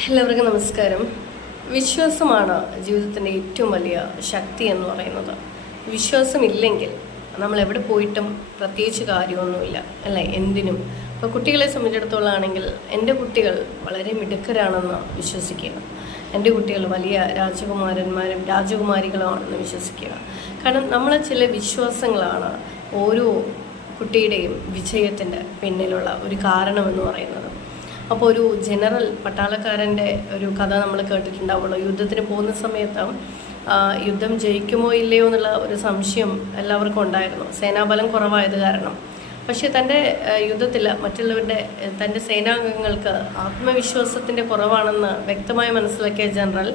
എല്ലാവർക്കും നമസ്കാരം. വിശ്വാസമാണ് ജീവിതത്തിൻ്റെ ഏറ്റവും വലിയ ശക്തി എന്ന് പറയുന്നത്. വിശ്വാസമില്ലെങ്കിൽ നമ്മൾ എവിടെ പോയിട്ടും പ്രത്യേകിച്ച് കാര്യമൊന്നുമില്ല അല്ലേ, എന്തിനും. ഇപ്പോൾ കുട്ടികളെ സംബന്ധിച്ചിടത്തോളം ആണെങ്കിൽ എൻ്റെ കുട്ടികൾ വളരെ മിടുക്കരാണെന്ന് വിശ്വസിക്കുക, എൻ്റെ കുട്ടികൾ വലിയ രാജകുമാരന്മാരും രാജകുമാരികളുമാണെന്ന് വിശ്വസിക്കുക. കാരണം നമ്മളെ ചില വിശ്വാസങ്ങളാണ് ഓരോ കുട്ടിയുടെയും വിജയത്തിൻ്റെ പിന്നിലുള്ള ഒരു കാരണമെന്ന് പറയുന്നത്. അപ്പോൾ ഒരു ജനറൽ പട്ടാളക്കാരൻ്റെ ഒരു കഥ നമ്മൾ കേട്ടിട്ടുണ്ടാവുള്ളൂ. യുദ്ധത്തിന് പോകുന്ന സമയത്ത് യുദ്ധം ജയിക്കുമോ ഇല്ലയോ എന്നുള്ള ഒരു സംശയം എല്ലാവർക്കും ഉണ്ടായിരുന്നു, സേനാബലം കുറവായത് കാരണം. പക്ഷേ തൻ്റെ യുദ്ധത്തിൽ തൻ്റെ സേനാംഗങ്ങൾക്ക് ആത്മവിശ്വാസത്തിൻ്റെ കുറവാണെന്ന് വ്യക്തമായി മനസ്സിലാക്കിയ ജനറൽ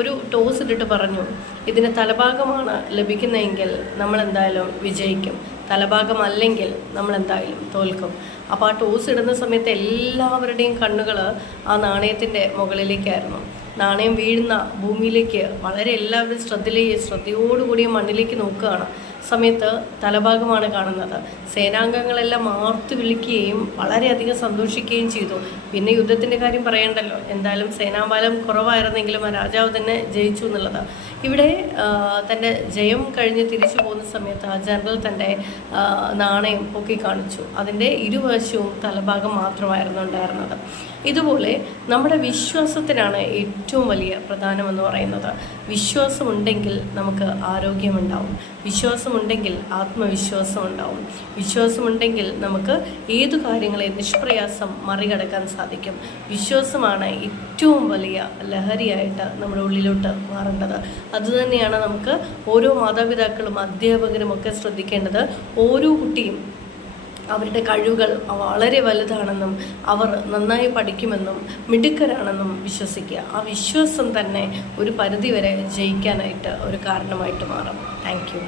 ഒരു ടോസ് ഇട്ടിട്ട് പറഞ്ഞു, ഇതിന് തലഭാഗമാണ് ലഭിക്കുന്നതെങ്കിൽ നമ്മളെന്തായാലും വിജയിക്കും, തലഭാഗമല്ലെങ്കിൽ നമ്മളെന്തായാലും തോൽക്കും. അപ്പോൾ ആ ടോസ് ഇടുന്ന സമയത്ത് എല്ലാവരുടെയും കണ്ണുകൾ ആ നാണയത്തിൻ്റെ മുകളിലേക്കായിരുന്നു. നാണയം വീഴുന്ന ഭൂമിയിലേക്ക് വളരെ എല്ലാവരും ശ്രദ്ധയോടുകൂടിയ മണ്ണിലേക്ക് നോക്കുകയാണ്. സമയത്ത് തലഭാഗമാണ് കാണുന്നത്. സേനാംഗങ്ങളെല്ലാം ആർത്തു വിളിക്കുകയും വളരെയധികം സന്തോഷിക്കുകയും ചെയ്തു. പിന്നെ യുദ്ധത്തിൻ്റെ കാര്യം പറയണ്ടല്ലോ, എന്തായാലും സേനാബലം കുറവായിരുന്നെങ്കിലും ആ രാജാവ് തന്നെ ജയിച്ചു എന്നുള്ളത്. ഇവിടെ തൻ്റെ ജയം കഴിഞ്ഞ് തിരിച്ചു പോകുന്ന സമയത്ത് ആ ജനറൽ തൻ്റെ നാണയം പൊക്കി കാണിച്ചു. അതിൻ്റെ ഇരുവശവും തലഭാഗം മാത്രമായിരുന്നു ഉണ്ടായിരുന്നത്. ഇതുപോലെ നമ്മുടെ വിശ്വാസത്തിനാണ് ഏറ്റവും വലിയ പ്രധാനമെന്ന് പറയുന്നത്. വിശ്വാസമുണ്ടെങ്കിൽ നമുക്ക് ആരോഗ്യമുണ്ടാവും, വിശ്വാസമുണ്ടെങ്കിൽ ആത്മവിശ്വാസം ഉണ്ടാവും, വിശ്വാസമുണ്ടെങ്കിൽ നമുക്ക് ഏതു കാര്യങ്ങളെ നിഷ്പ്രയാസം മറികടക്കാൻ സാധിക്കും. വിശ്വാസമാണ് ഏറ്റവും വലിയ ലഹരിയായിട്ട് നമ്മുടെ ഉള്ളിലോട്ട് മാറേണ്ടത്. അതുതന്നെയാണ് നമുക്ക് ഓരോ മാതാപിതാക്കളും അധ്യാപകരും ഒക്കെ ശ്രദ്ധിക്കേണ്ടത്. ഓരോ കുട്ടിയും അവരുടെ കഴിവുകൾ വളരെ വലുതാണെന്നും അവർ നന്നായി പഠിക്കുമെന്നും മിടുക്കരാണെന്നും വിശ്വസിക്കുക. ആ വിശ്വാസം തന്നെ ഒരു പരിധിവരെ ജയിക്കാനായിട്ട് ഒരു കാരണമായിട്ട് മാറും. Thank you.